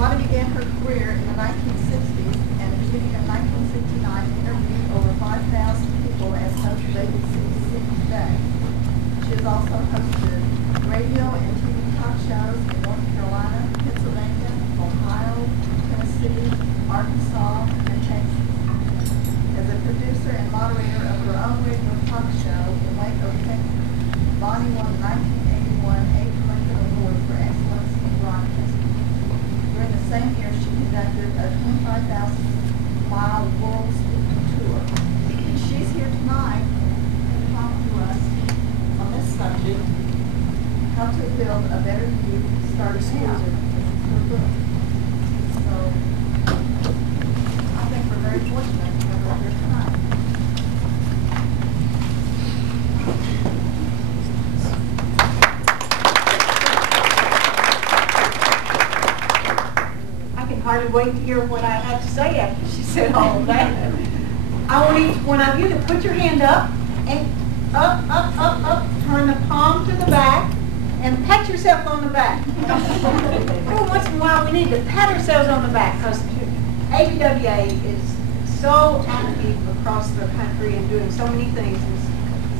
Bonnie began her career in the 1960s and at the beginning of 1969 interviewed over 5,000 people as host of ABC's Sing Today. She has also hosted radio and TV talk shows in North Carolina, Pennsylvania, Ohio, Tennessee, Arkansas, and Texas. As a producer and moderator of her own radio talk show in Waco, Texas, Bonnie won the 1981 Abe Lincoln Award for Excellence in Broadcasting. During the same year, she conducted a 25,000-mile world speaking tour. And she's here tonight to talk to us on this subject, how to build a better you starting out. Her book. So, I think we're very fortunate to have her here tonight. Hardly wait to hear what I had to say after she said all of that. I want each one of you to put your hand up and up, turn the palm to the back and pat yourself on the back. Every once in a while we need to pat ourselves on the back because ABWA is so active across the country and doing so many things and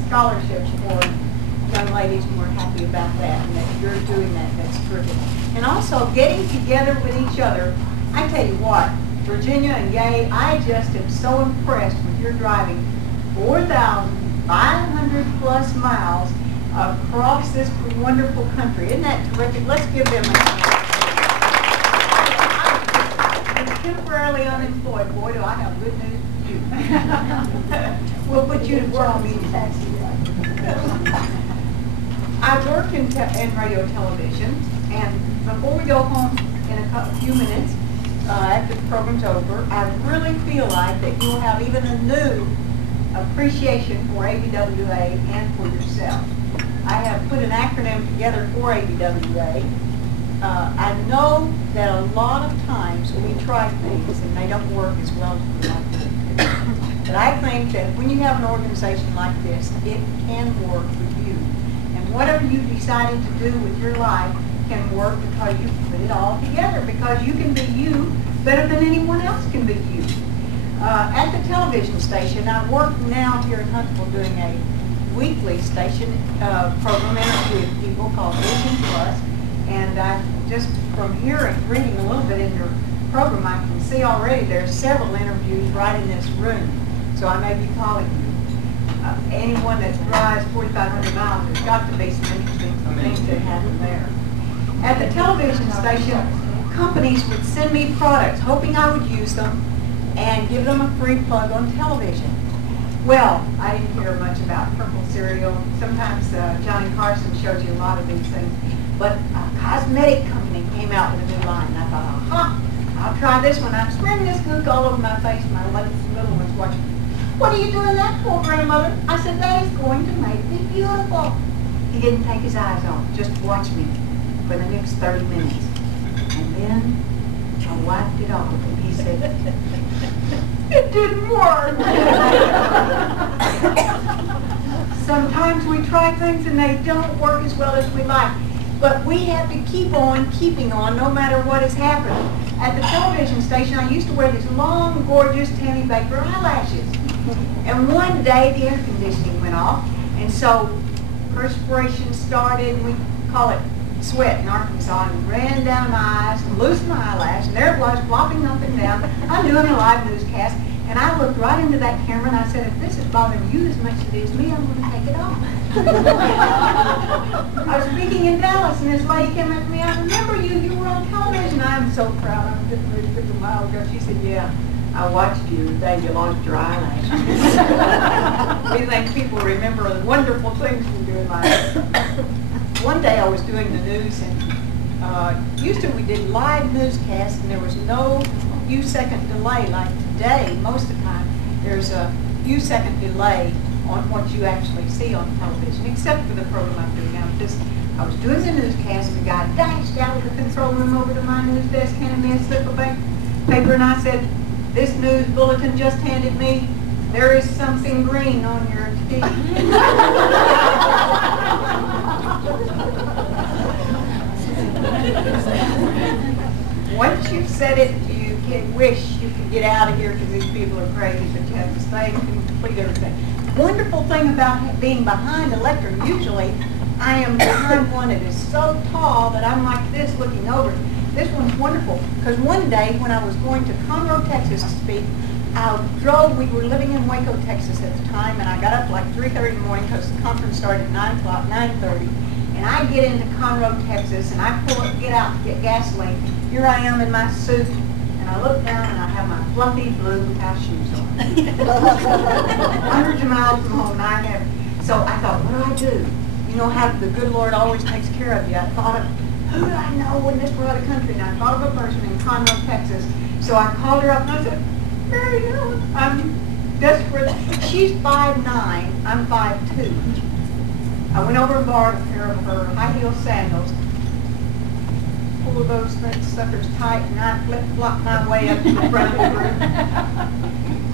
scholarships for young ladies, and we're happy about that and that you're doing that. That's terrific. And also getting together with each other. I tell you what, Virginia and Gay, I just am so impressed with your driving 4,500 plus miles across this wonderful country. Isn't that terrific? Let's give them a hand. I'm temporarily unemployed. Boy, do I have good news for you. We'll put you to work me in taxi. I work in radio television, and before we go home in a few minutes, after the program's over, I really feel like that you'll have even a new appreciation for ABWA and for yourself. I have put an acronym together for ABWA. I know that a lot of times we try things and they don't work as well as we like them to. But I think that when you have an organization like this, it can work for you. And whatever you decided to do with your life can work because you put it all together, because you can be you better than anyone else can be you. At the television station, I work now here in Huntsville doing a weekly station program interviewing people called Vision Plus, and I just from hearing, reading a little bit in your program, I can see already there's several interviews right in this room, so I may be calling you. Anyone that drives 4,500 miles, there's got to be some interesting things that happen there. At the television station, companies would send me products hoping I would use them and give them a free plug on television. Well, I didn't hear much about purple cereal. Sometimes Johnny Carson shows you a lot of these things. But a cosmetic company came out with a new line, and I thought, I'll try this one. I'm spreading this gook all over my face. My little one's watching. What are you doing that for, grandmother? I said, that is going to make me beautiful. He didn't take his eyes off. Just watch me for the next 30 minutes. And then I wiped it off, and he said, it didn't work. Sometimes we try things and they don't work as well as we like. But we have to keep on keeping on no matter what has happened. At the television station, I used to wear these long, gorgeous Tammy Baker eyelashes. And one day, the air conditioning went off, and so perspiration started, and we call it sweat in Arkansas, and ran down my eyes and loosened my eyelash, and there it was, flopping up and down. I'm doing a live newscast, and I looked right into that camera, and I said, if this is bothering you as much as it is me, I'm going to take it off. I was speaking in Dallas, and this lady came up to me, I remember you, you were on television. I'm so proud, I'm getting ready to put the mile ago. She said, yeah, I watched you the day you lost your eyelashes. We think people remember the wonderful things we do in life. One day I was doing the news, and used to we did live newscasts, and there was no few second delay like today. Most of the time there's a few second delay on what you actually see on television, except for the program I'm doing now. I was doing the newscast, and the guy dashed out of the control room over to my news desk, handed me a slip of paper, and I said, this news bulletin just handed me, there is something green on your teeth. wish you could get out of here because these people are crazy, but you have to stay and complete everything. Wonderful thing about being behind a lectern, usually I am behind one that is so tall that I'm like this looking over. This one's wonderful because one day when I was going to Conroe, Texas to speak, we were living in Waco, Texas at the time, and I got up like 3:30 in the morning because the conference started at 9 o'clock, 9:30. And I get into Conroe, Texas, and I get out to get gasoline. Here I am in my suit, and I look down and I have my fluffy blue house shoes on. Hundreds of miles from home, so I thought, what do? You know how the good Lord always takes care of you. I thought of, who do I know in this part of the country? And I thought of a person in Conroe, Texas. So I called her up and I said, Mary Ellen, I'm desperate. She's 5'9", I'm 5'2". I went over and borrowed a pair of her high heel sandals, pulled those suckers tight, and I flip-flopped my way up to the front of the room.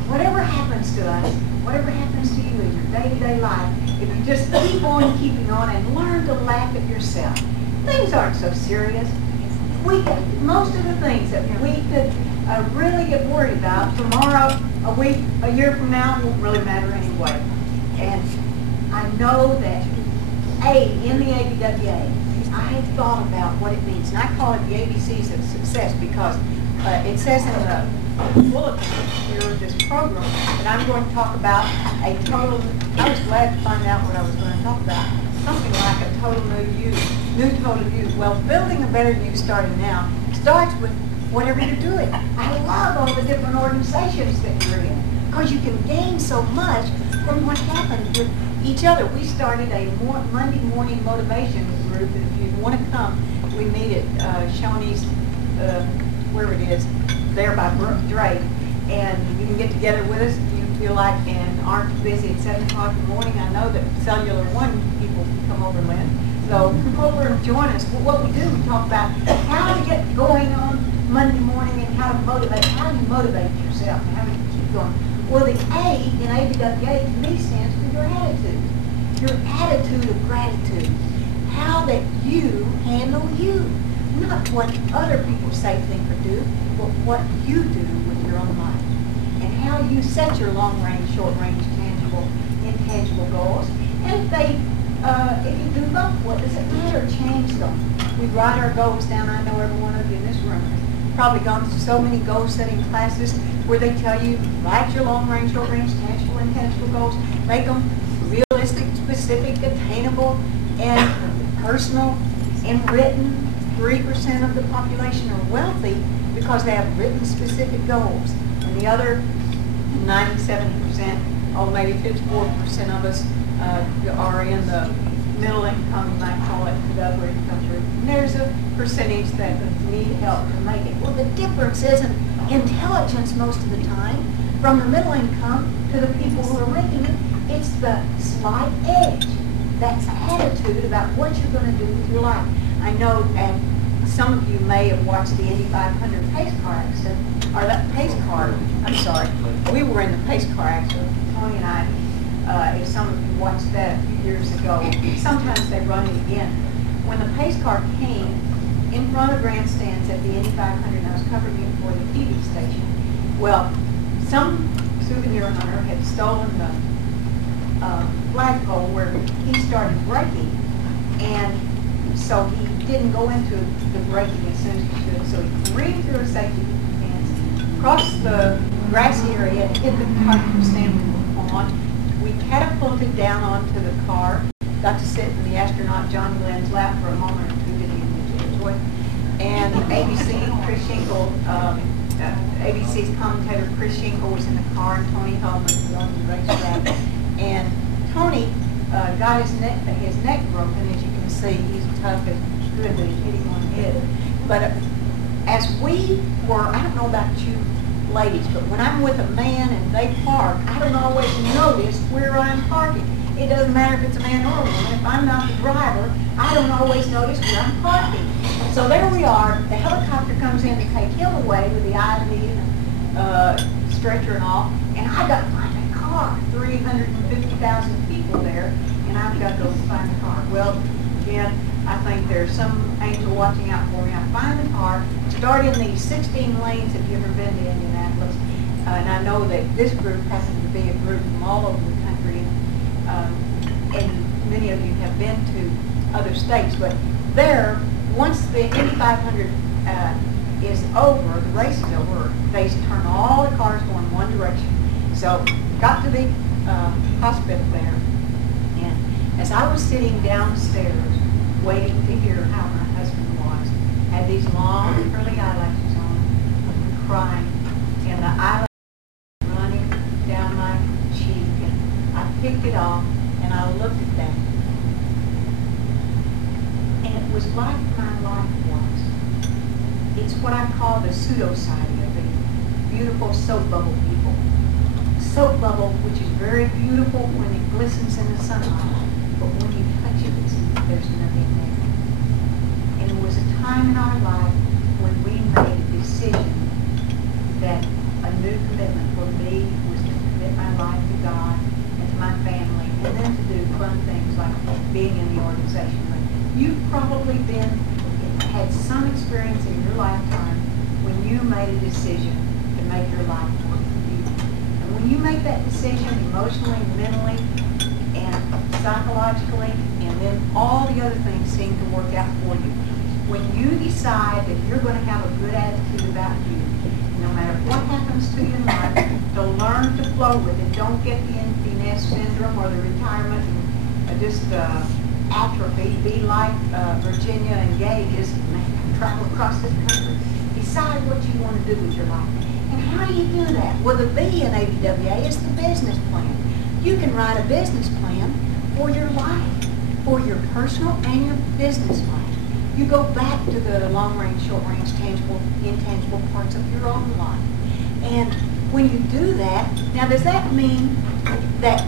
Whatever happens to us, whatever happens to you in your day-to-day life, if you just keep on keeping on and learn to laugh at yourself, things aren't so serious. Most of the things that we could really get worried about tomorrow, a week, a year from now won't really matter anyway. And I know that in the ABWA, I had thought about what it means, and I call it the ABCs of success because it says in the bulletin here of this program that I'm going to talk about I was glad to find out what I was going to talk about. Something like a total new total you. Well, building a better you starting now starts with whatever you're doing. I love all the different organizations that you're in because you can gain so much from what happened with each other. We started a Monday morning motivation group, and if you want to come, we meet at Shoney's, wherever it is, there by Drake, and you can get together with us if you feel like and aren't too busy at 7 o'clock in the morning. I know that Cellular One people can come over, Lynn, so come over and join us. Well, what we do, we talk about how to get going on Monday morning and how to motivate, how do you motivate yourself and how do you keep going. Well, the A in ABWA to me stands for your attitude of gratitude. How that you handle you. Not what other people say, think, or do, but what you do with your own life. And how you set your long-range, short-range, tangible, intangible goals. And if you do both, what does it matter? Change them. We write our goals down. I know every one of you in this room has probably gone through so many goal-setting classes where they tell you, write your long-range, short-range, tangible, intangible goals, make them realistic, specific, attainable, and personal, and written. 3% of the population are wealthy because they have written specific goals. And the other 97%, or maybe 54% of us are in the middle income, you might call it, the upper income group. And there's a percentage that need help to make it. Well, the difference isn't intelligence most of the time from the middle income to the people who are making it. It's the slight edge. That's attitude about what you're going to do with your life. I know that some of you may have watched the Indy 500 pace car accident, or that pace car, I'm sorry. We were in the pace car accident, Tony and I, if some of you watched that a few years ago. Sometimes they run it again. When the pace car came in front of grandstands at the Indy 500, and I was covering it for the TV station, well, some souvenir hunter had stolen the flagpole where he started braking, and so he didn't go into the braking as soon as he should. So he careened through a safety fence, crossed the grassy area, and hit the parking stand we were on. We catapulted down onto the car, got to sit in the astronaut John Glenn's lap for a moment or two that he enjoyed. And ABC, Chris Schinkel, ABC's commentator Chris Schinkel was in the car, and Tony Hellman was on the racetrack. And Tony got his neck broken, as you can see. He's tough and good, but he hit him on the head. But as we were, I don't know about you ladies, but when I'm with a man and they park, I don't always notice where I'm parking. It doesn't matter if it's a man or a woman. If I'm not the driver, I don't always notice where I'm parking. So there we are. The helicopter comes in to take him away with the IV and stretcher and all, and I got to find that car. 350,000 people there, and I've got to go find the car. Well, again, I think there's some angel watching out for me. I find the car, start in these 16 lanes if you've ever been to Indianapolis. And I know that this group happens to be a group from all over the country, and many of you have been to other states. But there, once the Indy 500 is over, the race is over, they turn all the cars going one direction. So got to the hospital there, and as I was sitting downstairs waiting to hear how my husband was, had these long curly eyelashes on, and crying, and the eyelashes running down my cheek, and I picked it off and I looked at that, and it was like my life was. It's what I call the pseudocide of the beautiful soap bubble people. Soap bubble, which is very beautiful when it glistens in the sunlight, but when you touch it, there's nothing there. And it was a time in our life when we made a decision that a new commitment for me was to commit my life to God and to my family, and then to do fun things like being in the organization. But you've probably had some experience in your lifetime when you made a decision to make your life work for you. And when you make that decision emotionally, mentally, and psychologically, and then all the other things seem to work out for you. When you decide that you're going to have a good attitude about you, no matter what happens to you in life, to learn to flow with it. Don't get the empty nest syndrome or the retirement and just atrophy. Be like Virginia and Gay, just travel across this country. Decide what you want to do with your life. And how do you do that? Well, the B in ABWA is the business plan. You can write a business plan for your life, for your personal and your business life. You go back to the long range, short range, tangible, intangible parts of your own life. And when you do that, now does that mean that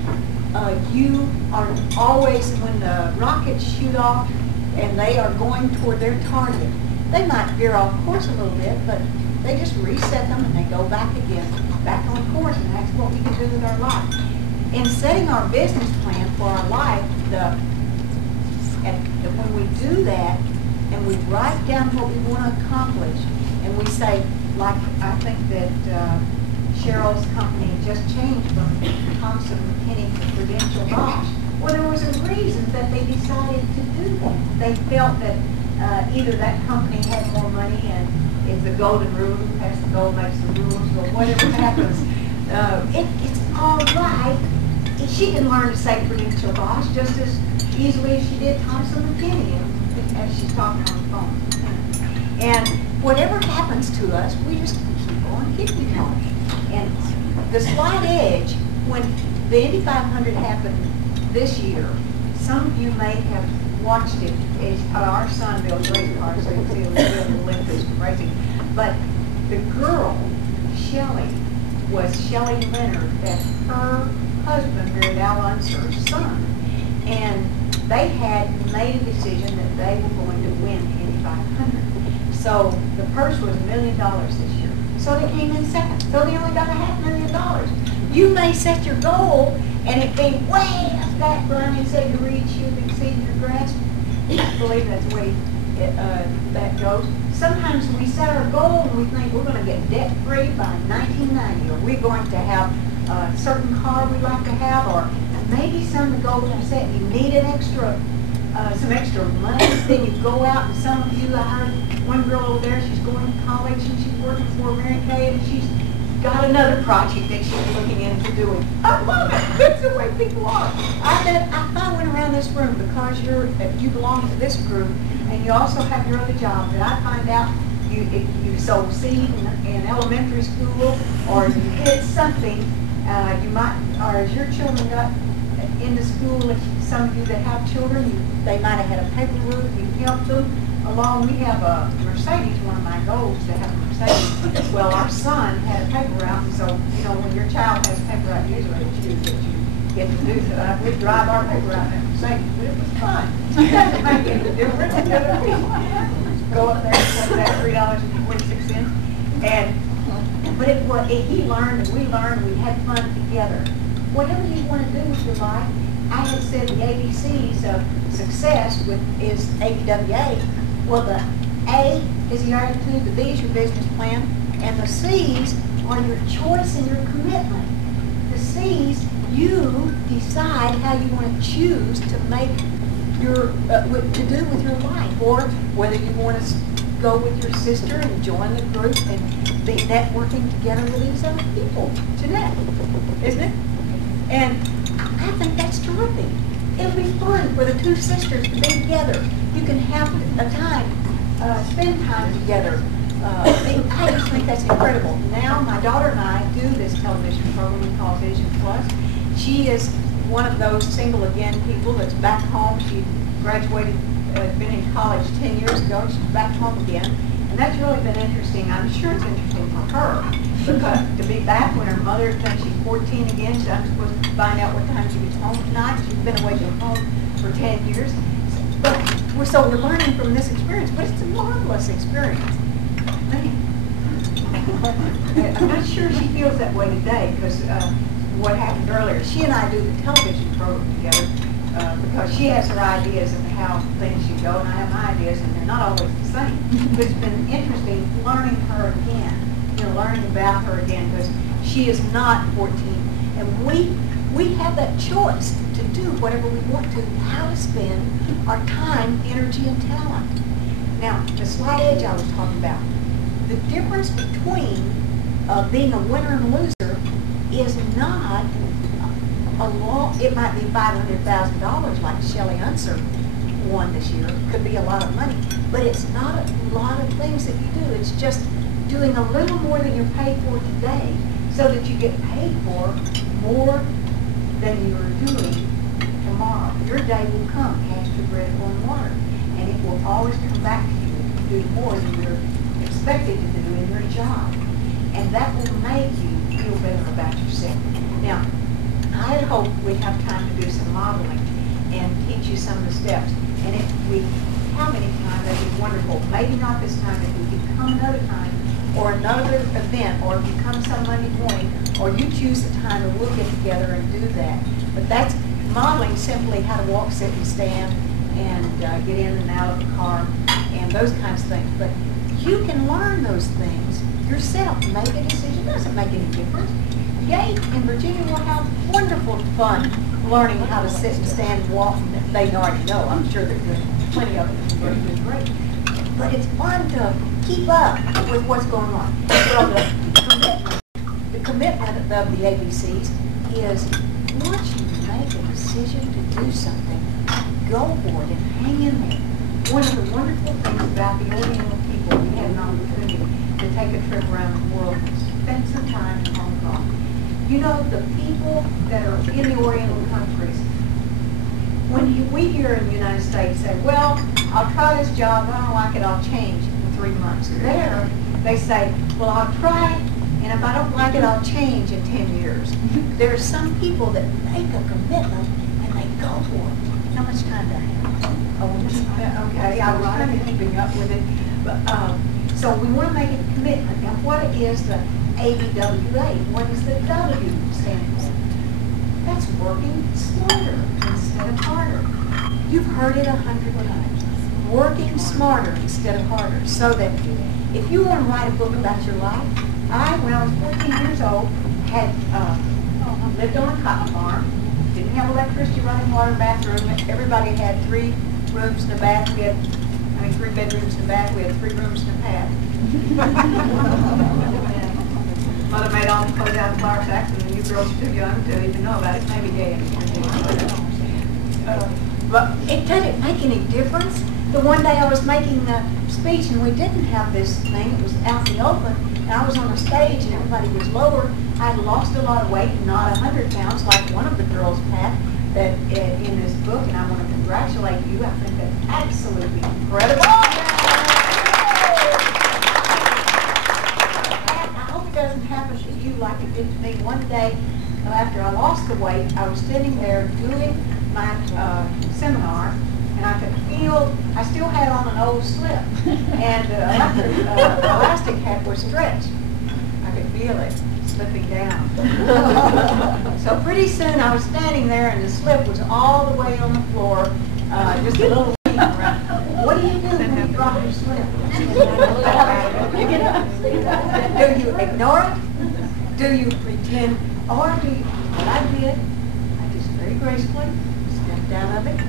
you are always, when the rockets shoot off and they are going toward their target, they might veer off course a little bit, but they just reset them and they go back again, back on course, and that's what we can do with our life. In setting our business plan for our life, when we do that, and we write down what we want to accomplish, and we say, like I think that Cheryl's company just changed from Thompson McKinney to Prudential Bosch. Well, there was a reason that they decided to do that. They felt that either that company had more money, and it's the golden rule, who has the gold makes the rules, or whatever happens. It's all right. She can learn to say Prudential Bosch just as easily as she did Thompson McKinney, as she's talking on the phone. And whatever happens to us, we just keep on keeping on. And the slight edge, when the Indy 500 happened this year, some of you may have watched it. Our son builds race cars, so you can see a little bit of the Olympics racing. But the girl, Shelley, was Shelley Leonard, that her husband married Al Unser's son. And they had made a decision that they were going to win the Indy 500. So the purse was $1 million this year. So they came in second. So they only got $500,000. You may set your goal and it be way up that Bernie said you reach, you exceed your grasp. I believe that's the way that goes. Sometimes we set our goal and we think we're going to get debt free by 1990, or we're going to have a certain car we'd like to have, or maybe some of the goals are set. You need an extra, some extra money. Then you go out, and some of you, I heard one girl over there, she's going to college and she's working for Mary Kay, and she's got another project that she's looking into doing. I love it. That's the way people are. I went around this room because you belong to this group, and you also have your other job. That I find out if you sow seed in elementary school, or you did something, you might, or as your children got into school, if some of you that have children, they might have had a paper route, you helped them along. We have a Mercedes, one of my goals to have a Mercedes. Well, our son had a paper route, and so, you know, when your child has a paper route, usually it's you that you get to do that. We drive our paper route in a Mercedes, but it was fun. It doesn't make any difference. Go up there and pay that $3.46. But he learned and we learned, we had fun together. Whatever you want to do with your life, I had said the ABCs of success is ABWA. Well, the A is your attitude, the B is your business plan, and the C's are your choice and your commitment. The C's, you decide how you want to choose to make your, to do with your life, or whether you want to go with your sister and join the group and be networking together with these other people. Jeanette, isn't it? And I think that's terrific. It'll be fun for the two sisters to be together. You can have a time, spend time together. I just think that's incredible. Now my daughter and I do this television program we call Vision Plus. She is one of those single again people that's back home. She graduated, been in college 10 years ago. She's back home again. And that's really been interesting. I'm sure it's interesting for her because to be back when her mother thinks she's 14 again, so I'm supposed to find out what time she gets home tonight. She's been away from home for 10 years. But so we're learning from this experience, but it's a marvelous experience. I'm not sure she feels that way today because what happened earlier. She and I do the television program together because she has her ideas of how things should go, and I have my ideas, and they're not always the same. But it's been interesting learning her again, learning about her again, because she is not 14, and we have that choice to do whatever we want to, how to spend our time, energy, and talent. Now, the slight edge I was talking about, the difference between being a winner and a loser is not a law. It might be $500,000 like Shelley Unser won this year. It could be a lot of money, but it's not a lot of things that you do. It's just doing a little more than you're paid for today so that you get paid for more than you're doing tomorrow. Your day will come, cast your bread on water, and it will always come back to you if you do more than you're expected to do in your job. And that will make you feel better about yourself. Now, I hope we have time to do some modeling and teach you some of the steps. And if we have any time, that'd be wonderful. Maybe not this time, if we could come another time, or another event, or if you come some Monday morning, or you choose the time and we'll get together and do that. But that's modeling simply how to walk, sit, and stand, and get in and out of the car, and those kinds of things. But you can learn those things yourself. Make a decision. It doesn't make any difference. Yay, in Virginia we'll have wonderful fun learning how to sit and stand and walk. They already know. I'm sure they're doing plenty of it. They're doing great. But it's fun to keep up with what's going on. Well, the commitment of the ABCs is once you make a decision to do something, go for it and hang in there. One of the wonderful things about the Oriental people, we had an opportunity to take a trip around the world and spend some time in Hong Kong. You know, the people that are in the Oriental countries, when we here in the United States say, well, I'll try this job, I don't like it, I'll change in 3 months. There, they say, well, I'll try it, and if I don't like it, I'll change in 10 years. There are some people that make a commitment and they go for it. How much time do I have? Oh, okay, I was kind of keeping up with it. But, so we want to make a commitment. Now, what is the ABWA? What does the W stand for? That's working smarter instead of harder. You've heard it 100 times. Working smarter instead of harder. So that if you want to write a book about your life, when I was 14 years old, had lived on a cotton farm, didn't have electricity, running water, bathroom. Everybody had 3 rooms and a bath. We had 3 bedrooms and a bath. We had 3 rooms and a bath. Mother made all the clothes out of the flour sacks, and you girls too young to even know about it. Maybe gay. But it didn't make any difference. The one day I was making the speech, and we didn't have this thing. It was out in the open, and I was on a stage, and everybody was lower. I had lost a lot of weight, not 100 pounds, like one of the girls, Pat, that in this book, and I want to congratulate you. I think that's absolutely incredible. I hope it doesn't happen to you like it did to me. One day, after I lost the weight, I was sitting there doing my seminar, and I could feel, I still had on an old slip, and the elastic hat was stretched. I could feel it slipping down. So pretty soon I was standing there, and the slip was all the way on the floor, just a little around. What do you do when you drop your slip? Do you pretend, or do you, what I did, I just very gracefully stepped out of it,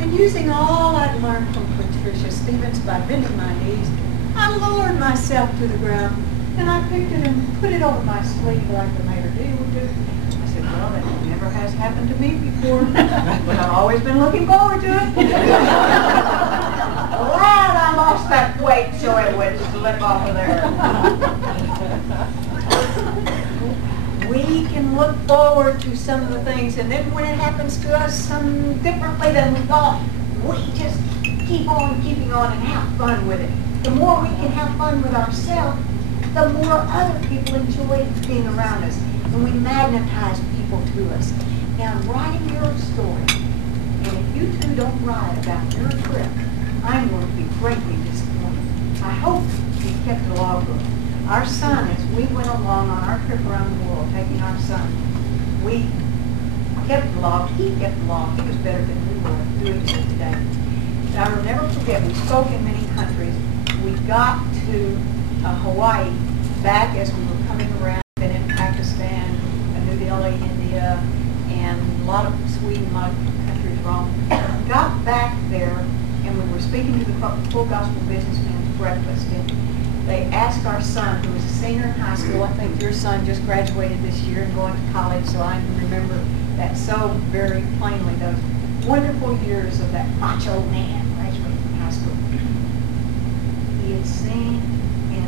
and using all I'd learned from Patricia Stevens by bending my knees, I lowered myself to the ground, and I picked it and put it over my sleeve like the Mater D would do. I said, well, that never has happened to me before, but I've always been looking forward to it. Glad I lost that weight so it would slip off of there. We can look forward to some of the things, and then when it happens to us some differently than we thought, we just keep on keeping on and have fun with it. The more we can have fun with ourselves, the more other people enjoy being around us, and we magnetize people to us. Now, writing your story, and if you two don't write about your trip, I'm going to be greatly disappointed. I hope you kept a logbook. Our son, as we went along on our trip around the world, taking our son, we kept the log. He kept the log. He was better than we were doing it today. And I will never forget, we spoke in many countries. We got to Hawaii back as we were coming around, been in Pakistan, New Delhi, India, and a lot of Sweden, a lot of countries wrong. Got back there, and we were speaking to the Full Gospel Businessmen's breakfast, and they asked our son, who was a senior in high school. I think your son just graduated this year and going to college, so I remember that so very plainly, those wonderful years of that macho man graduating from high school. He had seen in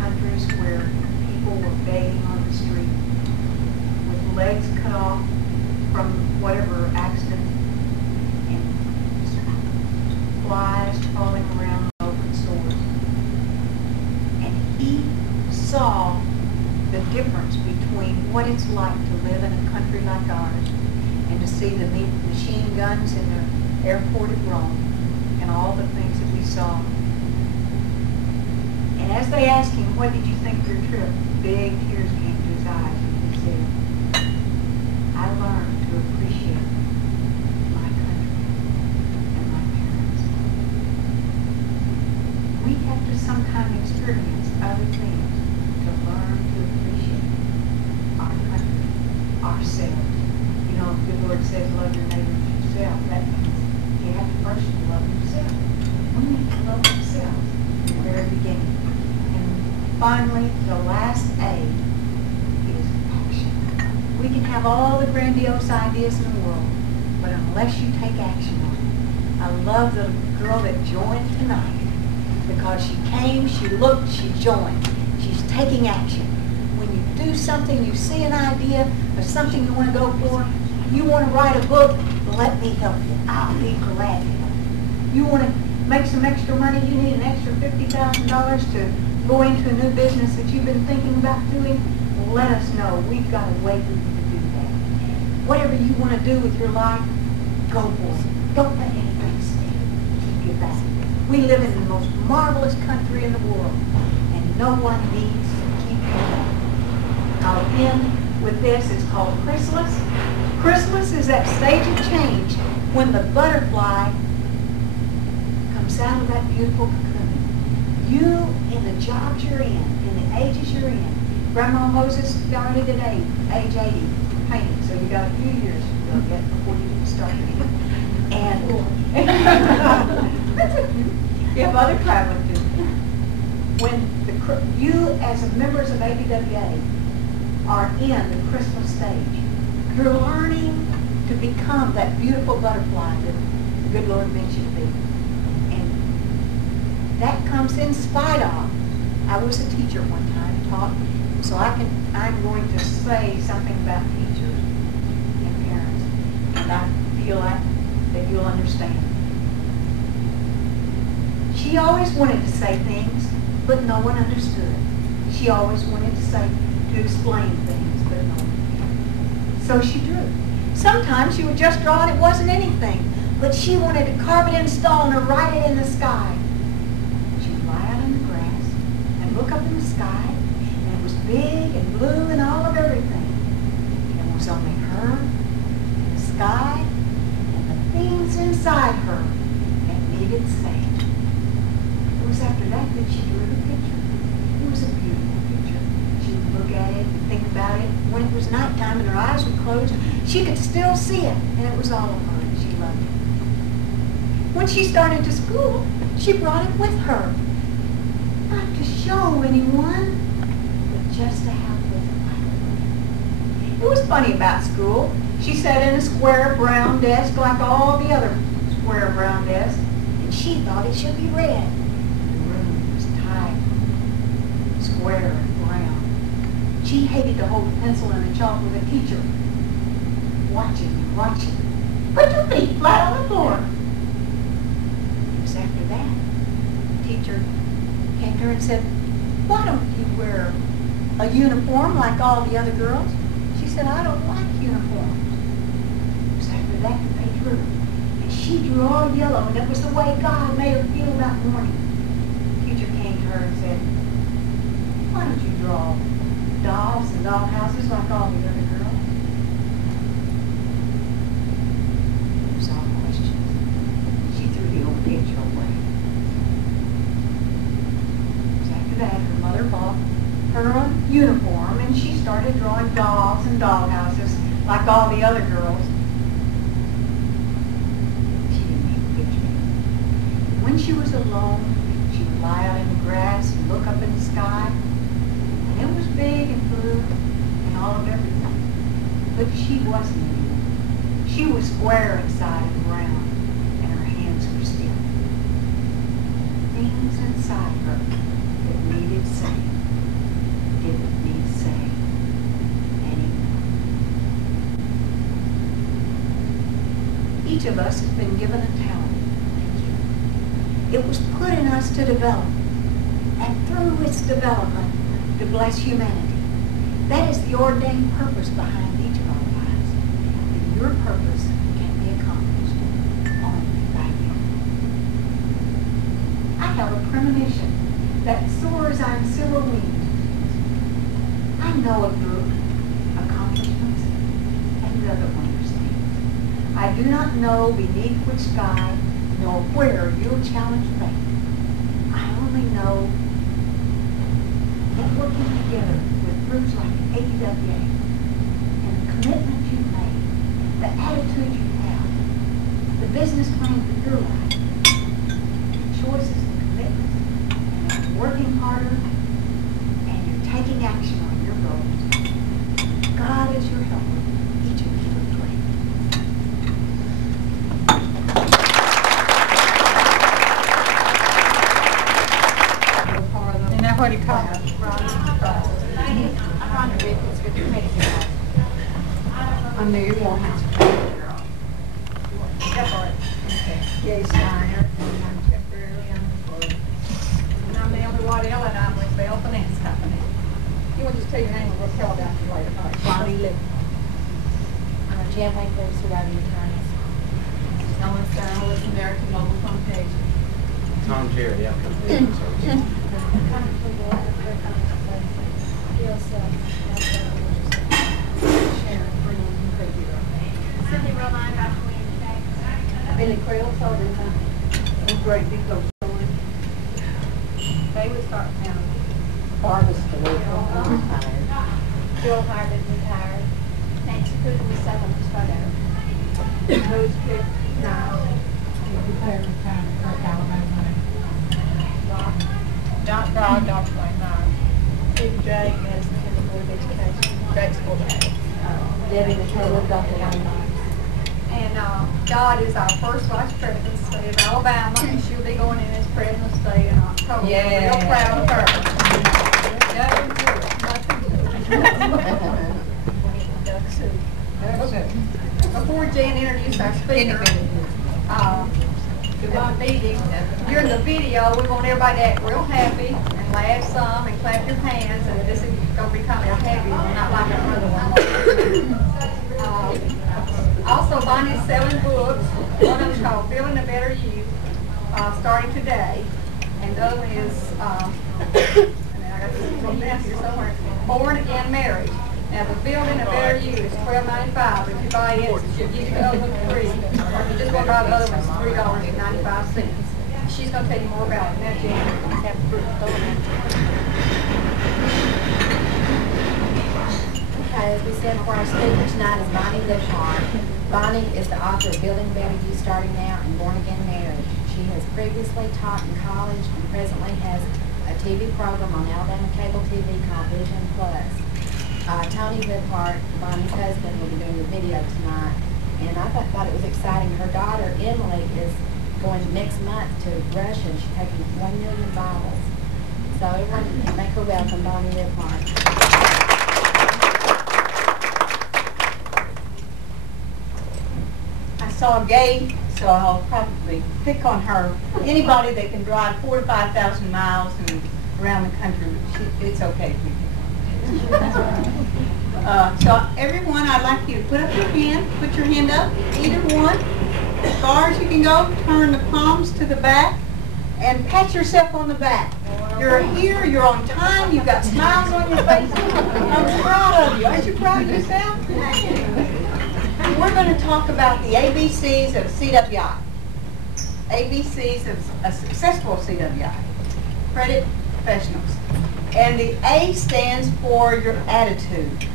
countries where people were begging on the street with legs cut off from whatever accident, and flies falling around open stores. And he saw the difference between what it's like to live in a country like ours and to see the machine guns in the airport at Rome and all the things that we saw. And as they asked him, what did you think of your trip? Big tears came to his eyes, and he said, I learned to appreciate my country and my parents. We have to sometimes experience other things to learn to appreciate our country, ourselves. You know, the good Lord says, love your neighbor as yourself. That means you have to first love yourself. We need to love ourselves in the very beginning. Finally, the last A is action. We can have all the grandiose ideas in the world, but unless you take action on it. I love the girl that joined tonight because she came, she looked, she joined. She's taking action. When you do something, you see an idea of something you want to go for, you want to write a book, let me help you. I'll be glad to help you. You want to make some extra money, you need an extra $50,000 to go into a new business that you've been thinking about doing, let us know. We've got a way for you to do that. Whatever you want to do with your life, go for it. Don't let anything keep you back. We live in the most marvelous country in the world, and no one needs to keep you back. I'll end with this. It's called chrysalis. Chrysalis is that stage of change when the butterfly comes out of that beautiful cocoon. You, in the jobs you're in the ages you're in. Grandma Moses started at age 80 painting, so you got a few years to go yet before you can start again. And you have other traveling to do. When you, as members of ABWA, are in the chrysalis stage, you're learning to become that beautiful butterfly that the good Lord meant you to be. That comes in spite of. I was a teacher one time, taught, so I'm going to say something about teachers and parents, and I feel like that you'll understand. She always wanted to say things, but no one understood. She always wanted to explain things, but no one. So she drew. Sometimes she would just draw and it wasn't anything, but she wanted to carve it in stone or write it in the sky. Look up in the sky, and it was big and blue and all of everything. And it was only her, and the sky, and the things inside her that needed saved. It was after that she drew the picture. It was a beautiful picture. She look at it and think about it. When it was nighttime and her eyes were closed, she could still see it, and it was all of her, and she loved it. When she started to school, she brought it with her. Not to show anyone, but just to have with her. It was funny about school. She sat in a square brown desk like all the other square brown desks, and she thought it should be red. The room was tight, square and brown. She hated to hold a pencil and a chalk with a teacher, watching and watching. Put your feet flat on the floor. It was after that, the teacher came to her and said, why don't you wear a uniform like all the other girls? She said, I don't like uniforms. It was after that they drew. And she drew all yellow, and it was the way God made her feel that morning. The teacher came to her and said, why don't you draw dolls and dollhouses like all the other girls? It was all questions. She threw the old picture away. After that, her mother bought her a uniform, and she started drawing dolls and dollhouses like all the other girls. She didn't need a picture. When she was alone, she would lie out in the grass and look up in the sky, and it was big and blue and all of everything. But she wasn't anymore. She was square inside and round, and her hands were still. Things inside her that needed saying didn't need saying anymore. Each of us has been given a talent. Thank you. It was put in us to develop, and through its development, to bless humanity. That is the ordained purpose behind each of our lives. And your purpose can be accomplished only by you. I have a premonition that soars on silver wings. I know of your accomplishments and other wondrous things. I do not know beneath which sky, nor where you'll challenge fate. I only know that working together with groups like AWA and the commitment you've made, the attitude you have, the business plan for your life, the choices and commitments, and you're working harder, and you're taking action on your goals. God is your helper. Each of you are great. Isn't that what he called it? I knew you wanted to. Gay Steiner, and I'm temporarily unemployed. And I'm Naomi Waddell, and I'm with Bell Finance Company. You want to just tell your name and we'll tell about you later. Bonnie Libhart. I'm a Janway Police Surviving Attorneys. Ellen Steiner with American Mobile Communication. Tom Jerry, outcome business services. Cindy Romine, Billy Creel, Southern Company. Great big old story. They would start now. Barbara Stewart, retired. Jill Harvard retired. Nancy Cooper was second to start out. Rose Pitt, no. John Broad, Dr. Wayne Meyer. Steve J. is in the Board of Education. Grade School Day. Debbie McCullough, Dr. Wayne. And Dodd is our first vice president of the state of Alabama, and she'll be going in as president of the state in October. Yeah. We're real proud of her. Before Jan introduces our speaker, to my meeting, during the video, we want everybody to act real happy and laugh some and clap your hands, and this is going to be kind of a happy one, not like our other one. Also, Bonnie's selling books. One of them's called Building a Better You, starting today. And the other one is, and I got this one down here somewhere, Born Again Marriage. Now, the Building a Better You is $12.95, but if you buy it, she'll give you the other one free. Or if you just want to buy the other one, it's $3.95. She's going to tell you more about it. Now, Jan, have the book. because we stand before our speaker tonight is Bonnie Libhart. Bonnie is the author of Building Better You Starting Now and Born Again Marriage. She has previously taught in college and presently has a TV program on Alabama cable TV called Vision Plus. Tony Libhart, Bonnie's husband, will be doing the video tonight, and I thought it was exciting. Her daughter, Emily, is going next month to Russia, and she's taking 1 million Bibles. So everyone make her welcome, Bonnie Libhart. I saw Gay, so I'll probably pick on her. Anybody that can drive 4,000 to 5,000 miles and around the country, it's okay if we pick on her. So everyone, I'd like you to put up your hand, put your hand up, either one. As far as you can go, turn the palms to the back, and pat yourself on the back. You're here, you're on time, you've got smiles on your face. I'm proud of you. Aren't you proud of yourself? We're going to talk about the ABCs of CWI. ABCs of a successful CWI. Credit professionals. And the A stands for your attitude.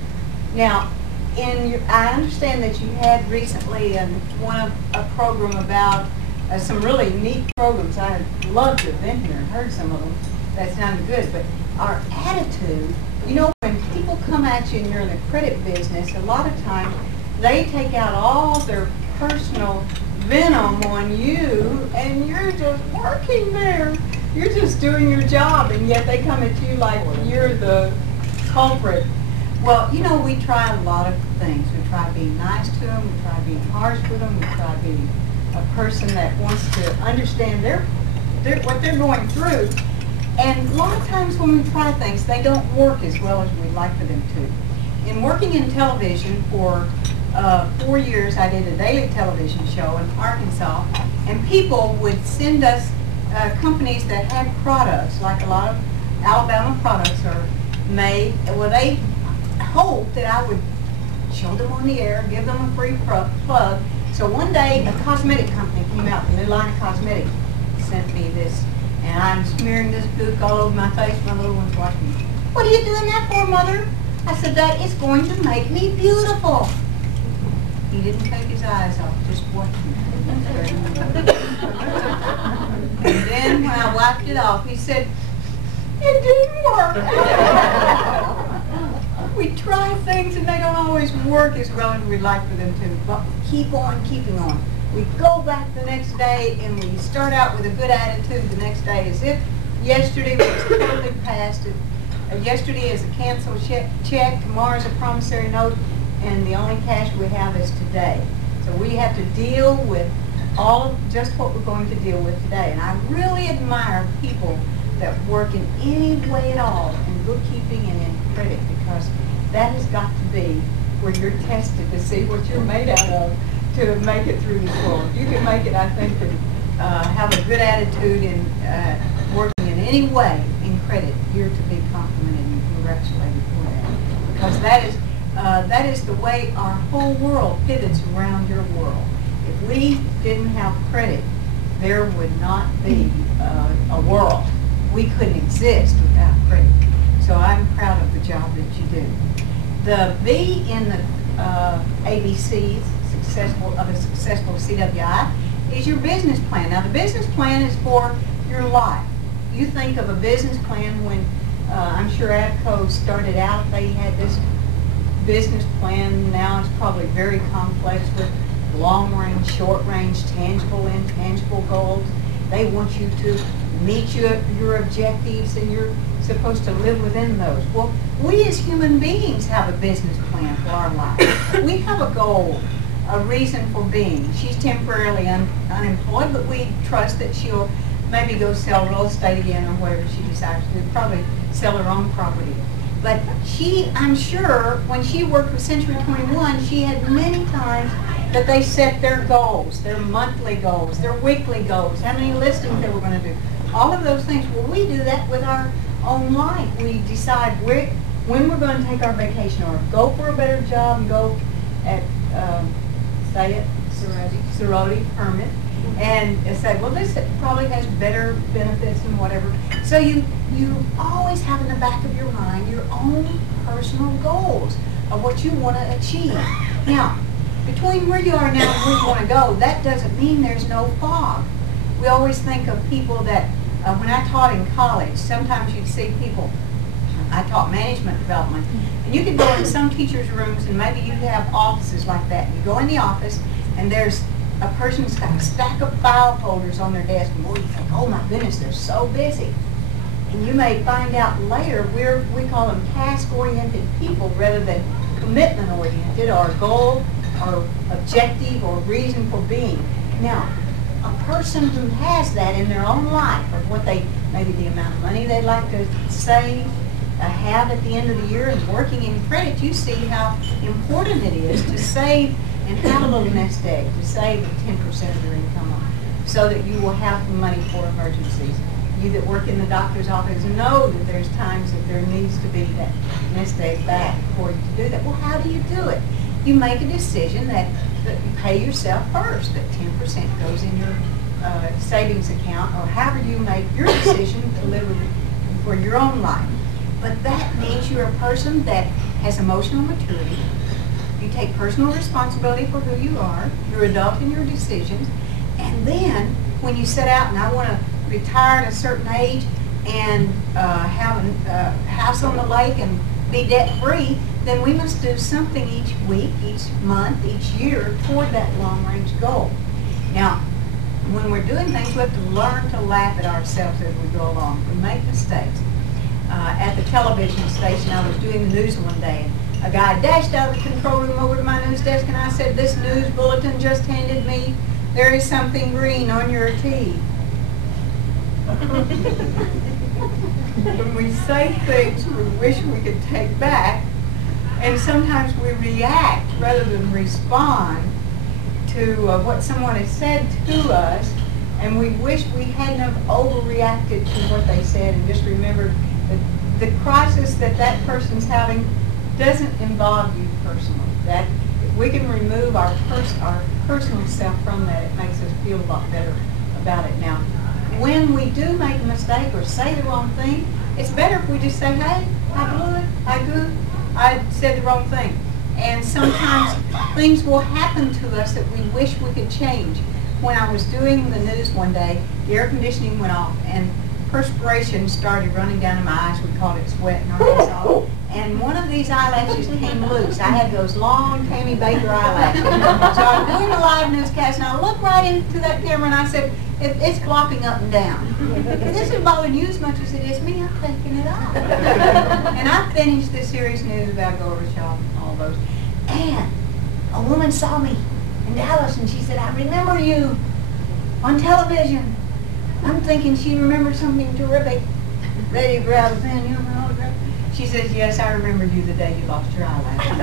Now, I understand that you had recently a program about some really neat programs. I'd love to have been here and heard some of them. That sounded good. But our attitude, you know, when people come at you and you're in the credit business, a lot of times they take out all their personal venom on you, and you're just working there. You're just doing your job, and yet they come at you like you're the culprit. Well, you know, we try a lot of things. We try being nice to them. We try being harsh with them. We try being a person that wants to understand what they're going through. And a lot of times when we try things, they don't work as well as we'd like for them to. In working in television for 4 years, I did a daily television show in Arkansas, and people would send us companies that had products, like a lot of Alabama products are made. Well, they hoped that I would show them on the air, give them a free plug. So one day, a cosmetic company came out with a new line of cosmetics, sent me this, and I'm smearing this gook all over my face. My little one's watching me. What are you doing that for, Mother? I said, that is going to make me beautiful. He didn't take his eyes off, just watching me. And then when I wiped it off, he said, it didn't work. We try things and they don't always work as well as we'd like for them to, but we keep on keeping on. We go back the next day and we start out with a good attitude the next day as if yesterday was totally past. Yesterday is a canceled check, tomorrow is a promissory note, and the only cash we have is today. So we have to deal with all of just what we're going to deal with today. And I really admire people that work in any way at all in bookkeeping and in credit, because that has got to be where you're tested to see what you're made out of to make it through this world. You can make it, I think, and have a good attitude in working in any way in credit. You're to be complimented and congratulated for that, because that is the way our whole world pivots around your world. If we didn't have credit, there would not be a world. We couldn't exist without credit. So I'm proud of the job that you do. The B in the ABCs of a successful CWI is your business plan. Now the business plan is for your life. You think of a business plan when I'm sure ABCO started out, they had this business plan. Now it's probably very complex with long range, short range, tangible, intangible goals. They want you to meet your objectives, and you're supposed to live within those. Well, we as human beings have a business plan for our life. We have a goal, a reason for being. She's temporarily unemployed, but we trust that she'll maybe go sell real estate again or whatever she decides to do, probably sell her own property. But I'm sure, when she worked with Century 21, she had many times that they set their goals, their monthly goals, their weekly goals, how many listings they were going to do. All of those things. Well, we do that with our own life. We decide when we're going to take our vacation, or go for a better job and go at, say it, sorority permit, and say, well, this probably has better benefits and whatever. So you always have in the back of your mind your own personal goals. of what you want to achieve. Now, between where you are now and where you want to go, that doesn't mean there's no fog. We always think of people that, when I taught in college, sometimes you'd see people, I taught management development, and you could go in some teachers' rooms and maybe you have offices like that. You go in the office and there's a person's got a stack of file folders on their desk, and boy, you think, oh my goodness, they're so busy. And you may find out later, we call them task-oriented people rather than commitment-oriented or goal or objective or reason for being. Now, a person who has that in their own life of what they, maybe the amount of money they'd like to save, have at the end of the year, and working in credit, you see how important it is to save and have a little nest egg, to save 10% of your income so that you will have money for emergencies. You that work in the doctor's office know that there's times that there needs to be that nest egg back for you to do that. Well, how do you do it? You make a decision that you pay yourself first, that 10% goes in your savings account, or however you make your decision to live for your own life. But that means you're a person that has emotional maturity. You take personal responsibility for who you are. You're adult in your decisions. And then when you set out, and I want to retire at a certain age and have a house on the lake and be debt-free, then we must do something each week, each month, each year toward that long-range goal. Now, when we're doing things, we have to learn to laugh at ourselves as we go along. We make mistakes. At the television station, I was doing the news one day, and a guy dashed out of the control room over to my news desk, and I said, "This news bulletin just handed me, there is something green on your tea." When we say things we wish we could take back, and sometimes we react rather than respond to what someone has said to us, and we wish we hadn't have overreacted to what they said and just remembered that the crisis that that person's having doesn't involve you personally. That if we can remove our personal self from that, it makes us feel a lot better about it. Now, when we do make a mistake or say the wrong thing, it's better if we just say, "Hey, I blew it, I said the wrong thing." And sometimes things will happen to us that we wish we could change. When I was doing the news one day, the air conditioning went off and perspiration started running down my eyes. We called it sweat in Arkansas. And one of these eyelashes came loose. I had those long Tammy Baker eyelashes. So I'm doing a live newscast, and I looked right into that camera and I said, "It's flopping up and down. If this isn't bothering you as much as it is me, I'm taking it off." And I finished this series news about Gorbachev and all those. And a woman saw me in Dallas, and she said, "I remember you on television." I'm thinking she remembered something terrific. Ready to grab a pen, you know, my autograph. She says, "Yes, I remember you the day you lost your eyelashes."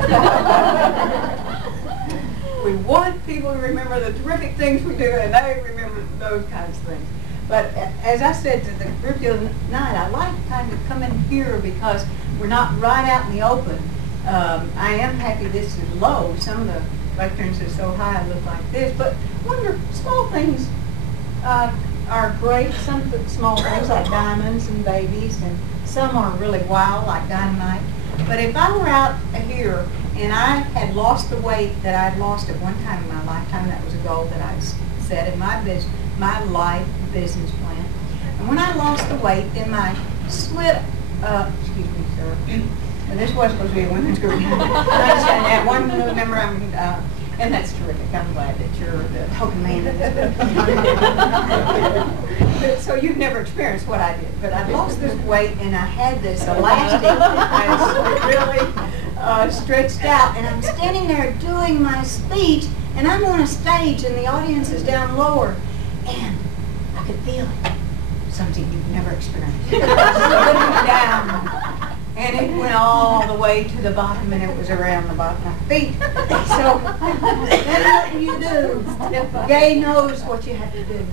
We want people to remember the terrific things we do, and they remember those kinds of things. But as I said to the group the other night, I like kind of come in here because we're not right out in the open. I am happy this is low. Some of the lecterns are so high I look like this, but wonder small things are great. Some of the small things like diamonds and babies, and some are really wild like dynamite. But if I were out here and I had lost the weight that I'd lost at one time in my lifetime, that was a goal that I set in my life business plan. And when I lost the weight, then my split, excuse me, sir, and this was supposed to be a women's group. I understand that. One member, and that's terrific. I'm glad that you're the token man in this. So you've never experienced what I did. But I lost this weight, and I had this elastic that's really stretched out. And I'm standing there doing my speech, and I'm on a stage, and the audience is down lower. And I could feel it. Something you've never experienced. Slipping down. And it went all the way to the bottom, and it was around the bottom of my feet. So, that's what you do. Gay knows what you have to do.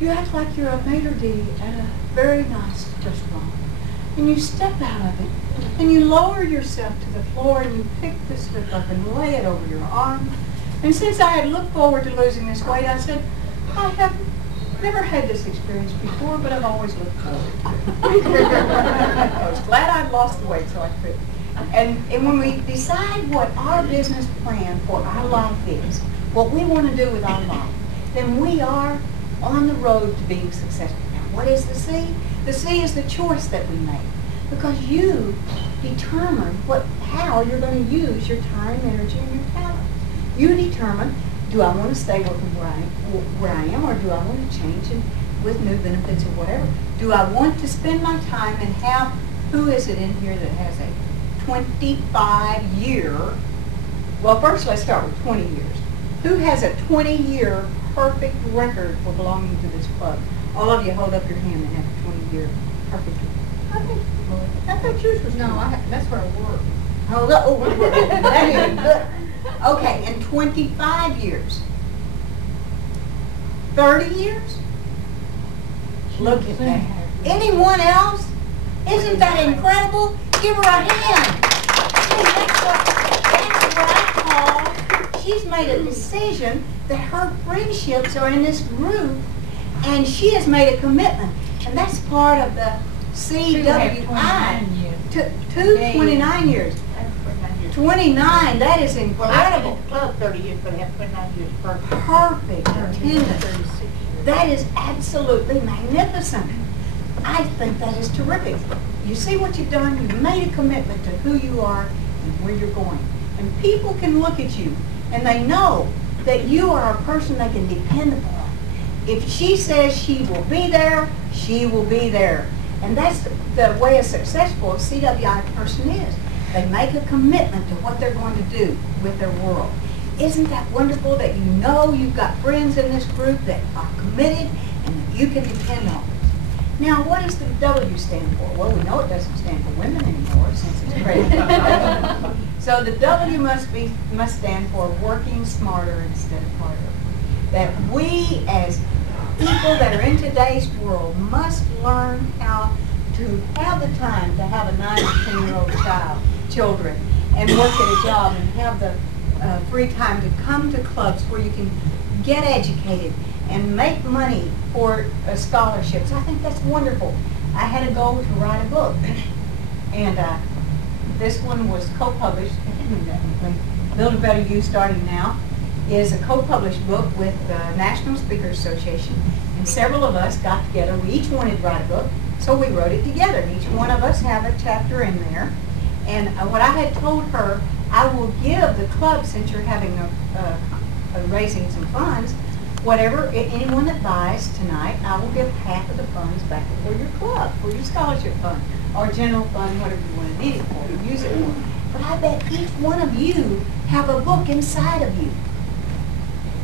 You act like you're a maitre d' at a very nice restaurant. And you step out of it, and you lower yourself to the floor, and you pick the slip up and lay it over your arm. And since I had looked forward to losing this weight, I said, "I have never had this experience before, but I've always looked forward to it." I was glad I'd lost the weight so I could. And when we decide what our business plan for our life is, what we want to do with our life, then we are on the road to being successful. Now, what is the C? The C is the choice that we make. Because you determine how you're going to use your time, energy, and your talent. You determine, do I want to stay working where I am, or do I want to change and with new benefits or whatever? Do I want to spend my time and have, who is it in here that has a 25-year, well, first let's start with 20 years. Who has a 20-year perfect record for belonging to this club? All of you hold up your hand and have a 20-year perfect record. I thought yours was That's where I work. Hold up. Oh, that is good. Okay, and 25 years. 30 years? Look at that. Anyone else? Isn't that incredible? Give her a hand. That's what I call, she's made a decision that her friendships are in this group, and she has made a commitment. And that's part of the CWI. 29 years. 29, that is incredible. Club 30 years, but I have 29 years perfect. Perfect attendance. That is absolutely magnificent. I think that is terrific. You see what you've done? You've made a commitment to who you are and where you're going. And people can look at you and they know that you are a person they can depend upon. If she says she will be there, she will be there. And that's the way a successful CWI person is. They make a commitment to what they're going to do with their world. Isn't that wonderful that you know you've got friends in this group that are committed and that you can depend on? Now, what does the W stand for? Well, we know it doesn't stand for women anymore since it's credit. So the W must stand for working smarter instead of harder. That we as people that are in today's world must learn how to have the time to have a 9 or 10-year-old children and work at a job and have the free time to come to clubs where you can get educated and make money for scholarships. I think that's wonderful. I had a goal to write a book, and this one was co-published. Build a Better You, starting now, is a co-published book with the National Speakers Association, and several of us got together. We each wanted to write a book, so we wrote it together. Each one of us have a chapter in there, and what I had told her, I will give the club, since you're having raising some funds, whatever, anyone that buys tonight, I will give half of the funds back for your club, for your scholarship fund, or general fund, whatever you want to need it for, use it for. But I bet each one of you have a book inside of you.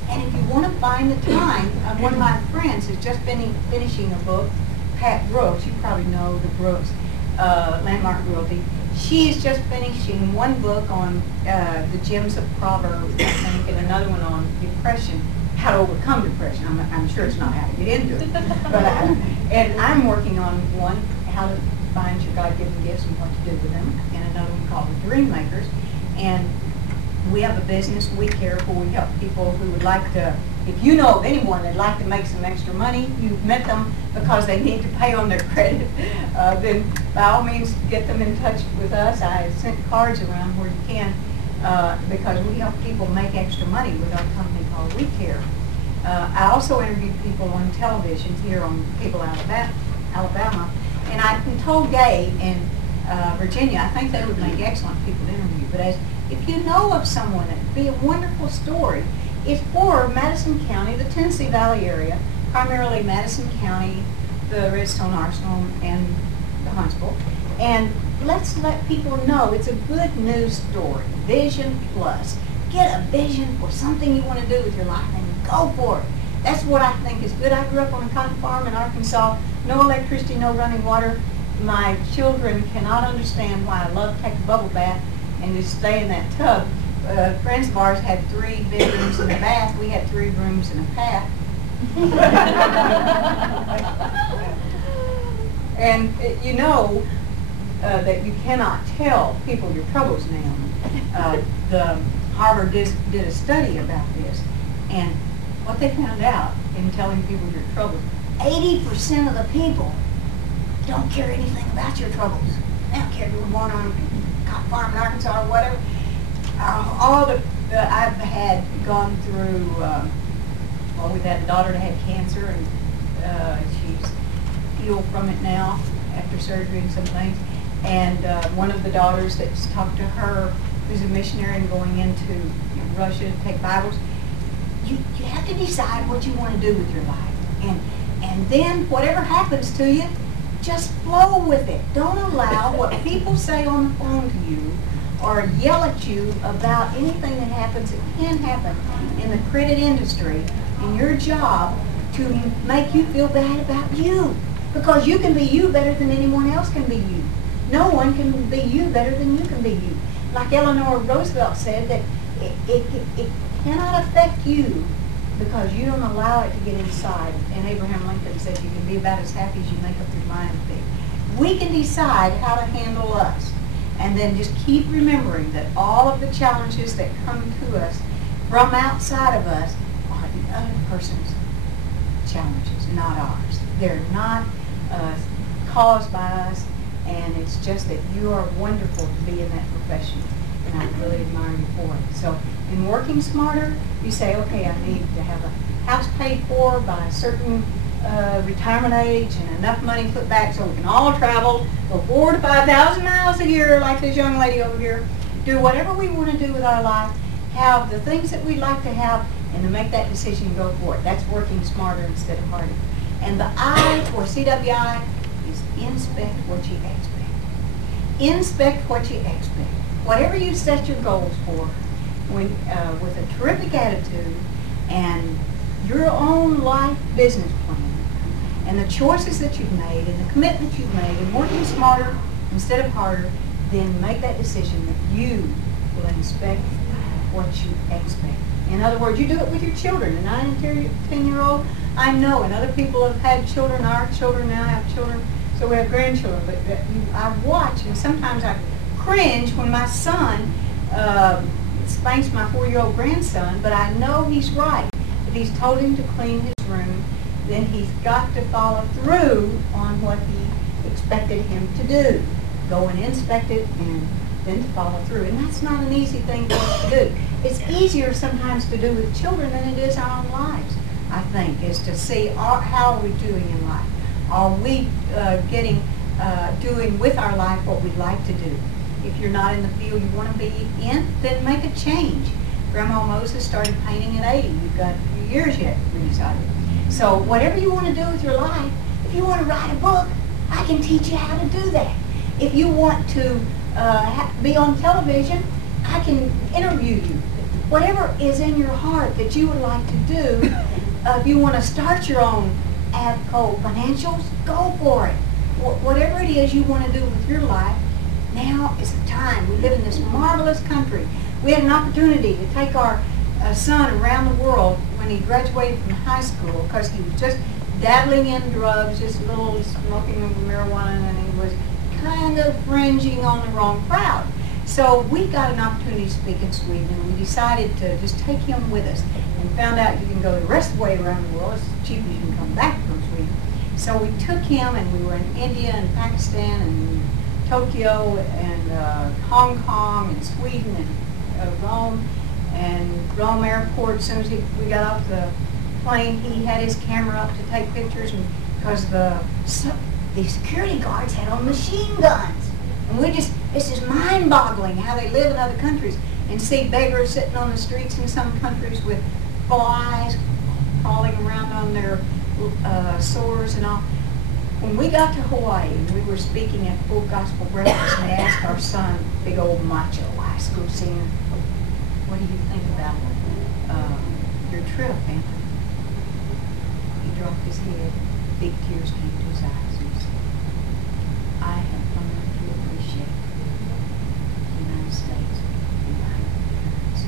And if you want to find the time, one of my friends has just been finishing a book, Pat Brooks, you probably know the Brooks, Landmark Realty. She is just finishing one book on the gems of Proverbs, I think, and another one on depression, how to overcome depression. I'm sure it's not how to get into it. But and I'm working on one, how to find your God-given gifts and what to do with them, and another one called The Dream Makers. And we have a business, We Care, where we help people who would like to, if you know of anyone that'd like to make some extra money, you've met them because they need to pay on their credit, then by all means get them in touch with us. I sent cards around where you can because we help people make extra money with our company called We Care. I also interviewed people on television here on Cable Alabama, and I've been told Gay and Virginia, I think they would make excellent people to interview. But if you know of someone that would be a wonderful story, it's for Madison County, the Tennessee Valley area, primarily Madison County, the Redstone Arsenal, and the Huntsville. And let's let people know it's a good news story. Vision Plus. Get a vision for something you want to do with your life and go for it. That's what I think is good. I grew up on a cotton farm in Arkansas. No electricity, no running water. My children cannot understand why I love to take a bubble bath and just stay in that tub. Friends of ours had 3 bedrooms and a bath. We had 3 rooms and a bath. And you know that you cannot tell people your troubles now. The Harvard did a study about this, and what they found out in telling people your troubles, 80% of the people don't care anything about your troubles. They don't care if you were born on a cotton farm in Arkansas or whatever. All the I've had gone through. Well, we've had a daughter that had cancer, and she's healed from it now after surgery and some things. And one of the daughters that's talked to her, who's a missionary and going into Russia to take Bibles. You have to decide what you want to do with your life, and then whatever happens to you, just flow with it. Don't allow what people say on the phone to you or yell at you about anything that happens that can happen in the credit industry, in your job, to make you feel bad about you. Because you can be you better than anyone else can be you. No one can be you better than you can be you. Like Eleanor Roosevelt said, that it cannot affect you because you don't allow it to get inside. And Abraham Lincoln said you can be about as happy as you make up your mind to be. We can decide how to handle us. And then just keep remembering that all of the challenges that come to us from outside of us are the other person's challenges, not ours. They're not caused by us, and it's just that you are wonderful to be in that profession, and I really admire you for it. So in working smarter, you say, okay, I need to have a house paid for by a certain retirement age and enough money put back so we can all travel, go 4,000 to 5,000 miles a year like this young lady over here, do whatever we want to do with our life, have the things that we'd like to have, and to make that decision and go for it. That's working smarter instead of harder. And the I for CWI is inspect what you expect. Inspect what you expect. Whatever you set your goals for, when with a terrific attitude and your own life business plan, and the choices that you've made and the commitment you've made and working smarter instead of harder, then make that decision that you will inspect what you expect. In other words, you do it with your children. A 9 and 10-year-old, I know, and other people have had children, our children now have children, so we have grandchildren. But I watch, and sometimes I cringe when my son spanks my 4-year-old grandson, but I know he's right. If he's told him to clean his room, then he's got to follow through on what he expected him to do. Go and inspect it and then to follow through. And that's not an easy thing for us to do. It's easier sometimes to do with children than it is our own lives, I think, is to see how are we doing in life. Are we doing with our life what we'd like to do? If you're not in the field you want to be in, then make a change. Grandma Moses started painting at 80. You've got a few years yet, we decided. So whatever you want to do with your life, if you want to write a book, I can teach you how to do that. If you want to be on television, I can interview you. Whatever is in your heart that you would like to do, if you want to start your own Avco Financials, go for it. Whatever it is you want to do with your life, now is the time. We live in this marvelous country. We had an opportunity to take our son around the world when he graduated from high school because he was just dabbling in drugs, just a little smoking of marijuana, and he was kind of fringing on the wrong crowd. So we got an opportunity to speak in Sweden, and we decided to just take him with us and found out you can go the rest of the way around the world as cheap as you can come back from Sweden. So we took him, and we were in India and Pakistan and Tokyo and Hong Kong and Sweden and Rome. And Rome Airport, as soon as we got off the plane, he had his camera up to take pictures, and because the security guards had on machine guns. And it's just mind-boggling how they live in other countries, and see beggars sitting on the streets in some countries with flies crawling around on their sores and all. When we got to Hawaii, and we were speaking at Full Gospel Breakfast, and we asked our son, big old macho high school senior, what do you think about your trip, Anthony? He dropped his head, big tears came to his eyes, and he said, I have learned to appreciate the United States and my parents.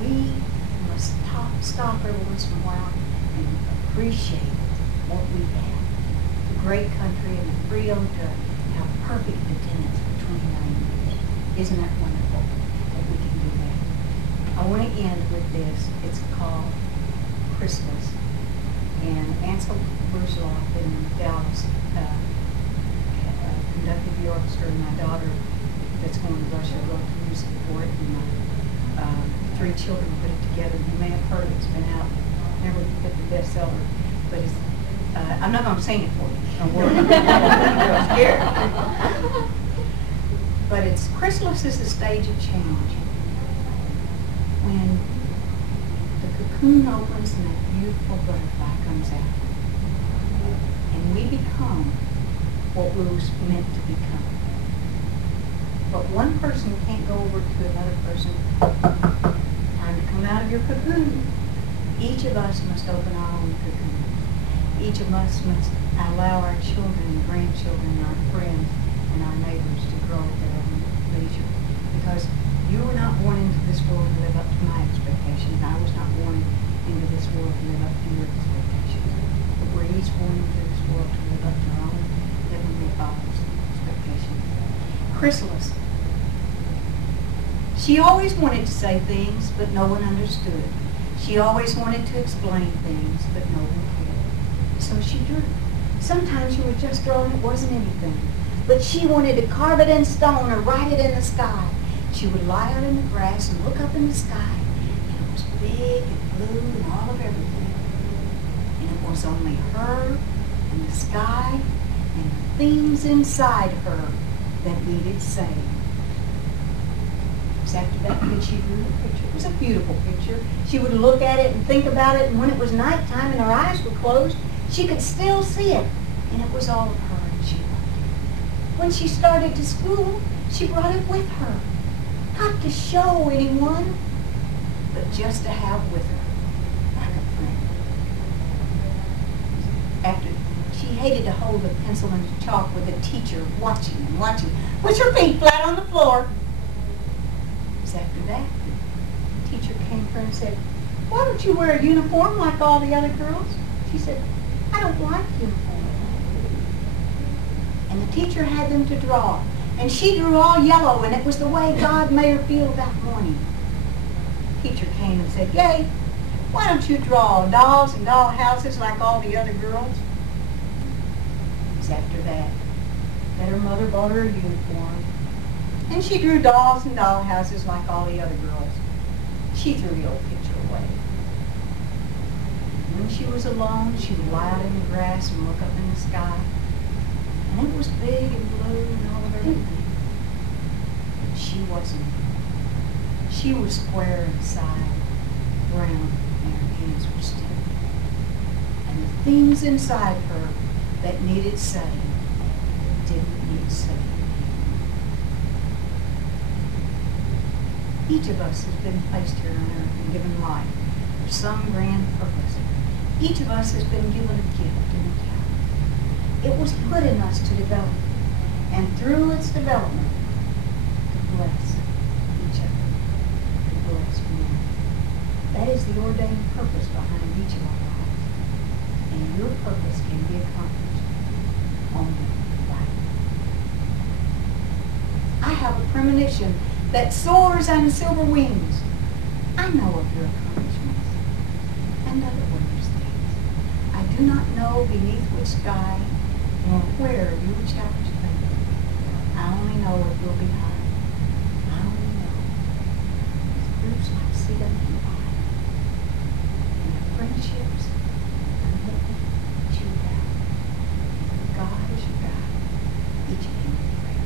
We must stop every once in a while and appreciate what we have. The great country and the freedom to have perfect attendance for 29 years. Isn't that wonderful that we can do that? I want to end with this. It's called Christmas. And Ansel Bushloff in Dallas conducted the orchestra, and my daughter that's going to Russia wrote the music for it, and my 3 children put it together. You may have heard it. It's been out, never hit the bestseller, but it's, I'm not going to sing it for you. Don't worry. I'm scared. But it's, chrysalis is the stage of change. When the cocoon opens and that beautiful butterfly comes out, and we become what we were meant to become. But one person can't go over to another person. Time to come out of your cocoon. Each of us must open our own cocoon. Each of us must allow our children and grandchildren, our friends, and our neighbors to grow at their own leisure. Because you were not born into this world to live up to my expectations. I was not born into this world to live up to your expectations. But we're each born into this world to live up to our own Heavenly Father's expectations. Chrysalis. She always wanted to say things, but no one understood. She always wanted to explain things, but no one cared. So she drew. Sometimes she would just draw and it wasn't anything. But she wanted to carve it in stone or write it in the sky. She would lie out in the grass and look up in the sky, and it was big and blue and all of everything. And it was only her and the sky and the things inside her that needed saved. It was after that that she drew the picture. It was a beautiful picture. She would look at it and think about it, and when it was nighttime and her eyes were closed, she could still see it. And it was all of her, and she loved it. When she started to school, she brought it with her. Not to show anyone, but just to have with her, like a friend. After, she hated to hold a pencil and chalk with a teacher watching and watching. Put your feet flat on the floor. It was after that the teacher came to her and said, why don't you wear a uniform like all the other girls? She said, I don't like uniforms. And the teacher had them to draw. And she drew all yellow, and it was the way God made her feel that morning. The teacher came and said, yay, why don't you draw dolls and doll houses like all the other girls? It was after that her mother bought her a uniform. And she drew dolls and doll houses like all the other girls. She threw the old picture away. When she was alone, she would lie out in the grass and look up in the sky. And it was big and blue and all of everything. But she wasn't. She was square inside, round, and her hands were stiff. And the things inside her that needed saved didn't need saving. Each of us has been placed here on earth and given life for some grand purpose. Each of us has been given a gift and a talent. It was put in us to develop, and through its development, to bless each other, to bless men. That is the ordained purpose behind each of our lives. And your purpose can be accomplished only by it. I have a premonition that soars on silver wings. I know of your accomplishments and other wondrous things. I do not know beneath which sky nor where you shall spend. I only know it will be high. I only know it's groups like Sita and I, and the friendships and the that you have. God is your God, each of you in prayer.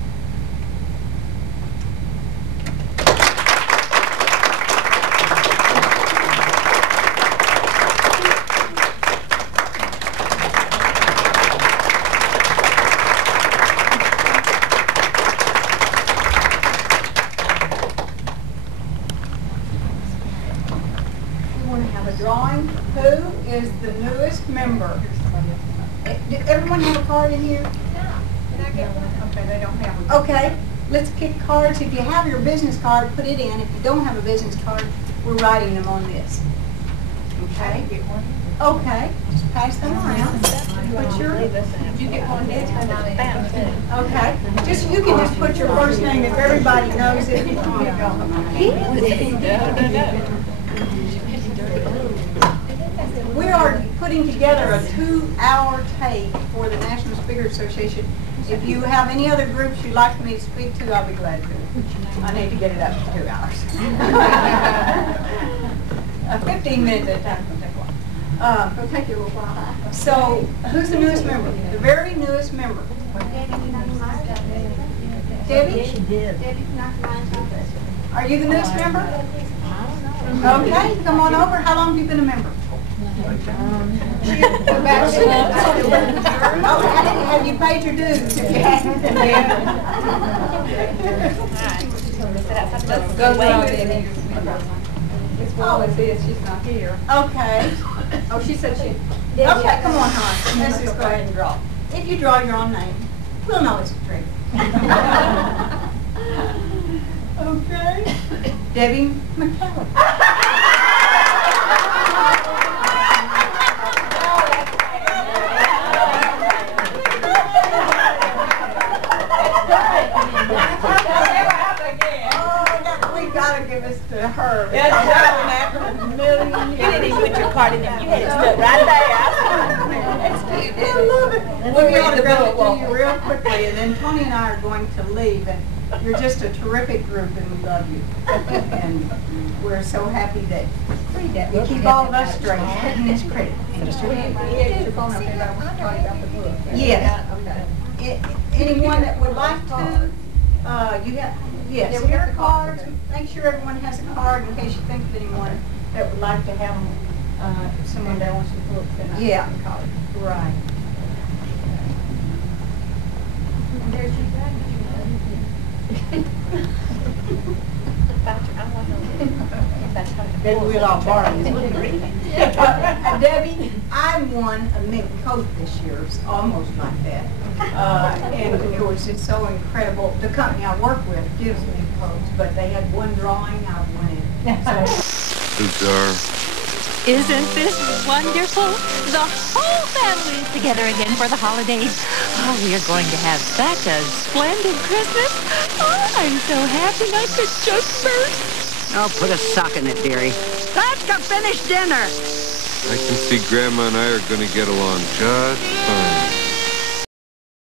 Drawing who is the newest member. Did everyone have a card in here? Yeah. Can I get one? Okay, they don't have one. Okay, let's kick cards. If you have your business card, put it in. If you don't have a business card, we're writing them on this. Okay? Okay, just pass them around. Put your, Did you get one next time? okay, just, you can just put your first name if everybody knows it. We are putting putting together a 2-hour tape for the National Speakers Association. If you have any other groups you'd like me to speak to, I'll be glad to. I need to get it up to 2 hours. 15 minutes at a time will take a while. It'll take you a little while. So, who's the newest member? The very newest member. Debbie? She did. Are you the newest member? Okay, come on over. How long have you been a member? Have you paid your dues? If you haven't, It's well as is, she's not here. Okay. Oh, she said she. Okay, come on, hon. Let's just go ahead and draw. If you draw your own name, we'll know it's a trick. Okay. Debbie McCallum. We gotta give this to her. You didn't even put your card in there. You had it stuck right there. I love it. We'll be autograph it to you real quickly, and then Tony and I are going to leave, and you're just a terrific group, and we love you. And we're so happy that you keep all of us straight. It's great. Yes. Anyone that would like to, you have, yes, here are cards. Make sure everyone has a card in case you think of anyone that would like to have someone that wants to book. Yeah. Right. And there's your Maybe we'll all borrow this. Debbie, I won a mint coat this year. It's almost like that. And of course, it's so incredible. The company I work with gives me coats, but they had one drawing, I won it. Isn't this wonderful? The whole family is together again for the holidays. Oh, we are going to have such a splendid Christmas. Oh, I'm so happy I could just burst. Oh, put a sock in it, dearie. Let's go finish dinner. I can see Grandma and I are going to get along just fine.